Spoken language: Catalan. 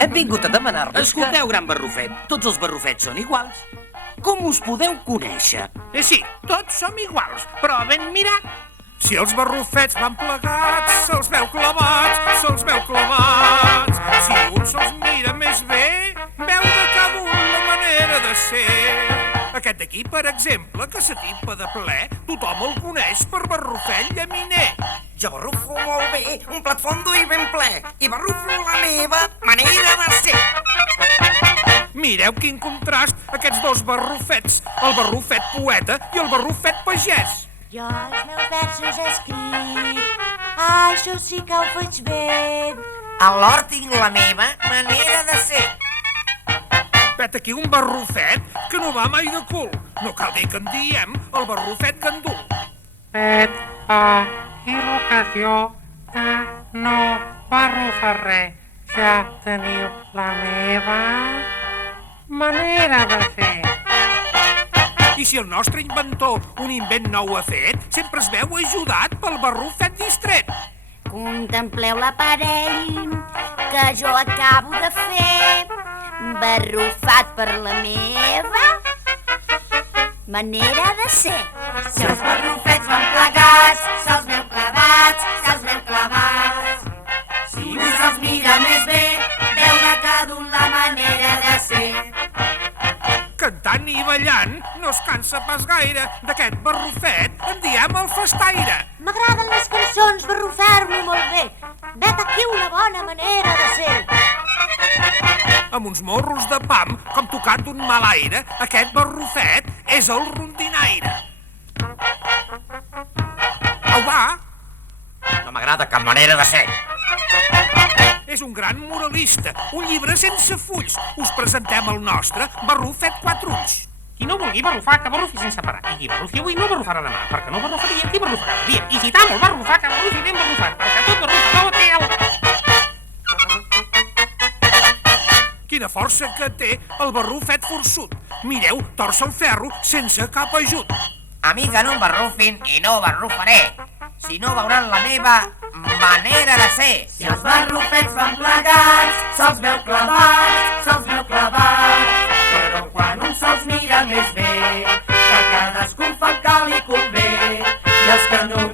Hem vingut a demanar-vos que... Escolteu, gran barrufet, tots els barrufets són iguals. Com us podeu conèixer? Sí, tots som iguals, però ben mirat. Si els barrufets van plegats, se'ls veu clavats. Si un se'ls mira més bé, veu de cada un la manera de ser. Aquest d'aquí, per exemple, que s'atipa de ple, tothom el coneix per barrufet llaminer. Jo barrufo molt bé, un plat fondo i ben ple, i barrufo la meva manera de ser. Mireu quin contrast, aquests dos barrufets, el barrufet poeta i el barrufet pagès. Jo els meus versos escric, això sí que ho faig bé. A l'hort tinc la meva manera de ser. Vet aquí un barrufet que no va mai de cul. No cal dir que en diem el barrufet gandul. Vet a il·locació que no barrufa res. Ja teniu la meva manera de ser. I si el nostre inventor un invent nou ha fet, sempre es veu ajudat pel barrufet distret. Contempleu l'aparell que jo acabo de fer, barrufat per la meva manera de ser. Si els barrufets van plegats, se'ls veu clavats. Si un se'ls mira més bé, veu de cada un la manera de ser. Cantant i ballant no es cansa pas gaire. D'aquest barrufet en diem el festaire. M'agraden les cançons, barrufar-lo molt bé. Vet aquí una bona manera de ser. Amb uns morros de pam, com tocat d'un mal aire, aquest barrufet és el rondinaire. Au va! No m'agrada cap manera de ser. És un gran moralista, un llibre sense fulls. Us presentem el nostre barrufet quatre ulls. Qui no vulgui barrufar, que barrufi sense parar. I qui barrufi avui no barrufarà demà, perquè no barrufaria qui barrufa cada dia. I si t'ha molt barrufar, que barrufi ben barrufat, perquè tot barrufador té el... Quina força que té el barrufet forçut. Mireu, torça el ferro sense cap ajut. A mi que no em barrufin i no barrufaré. Si no veuran la meva manera de ser. Si els barrufets van plegats, se'ls veu clavats. Però quan un se'ls mira més bé, que cadascú fa el que li convé. I els que no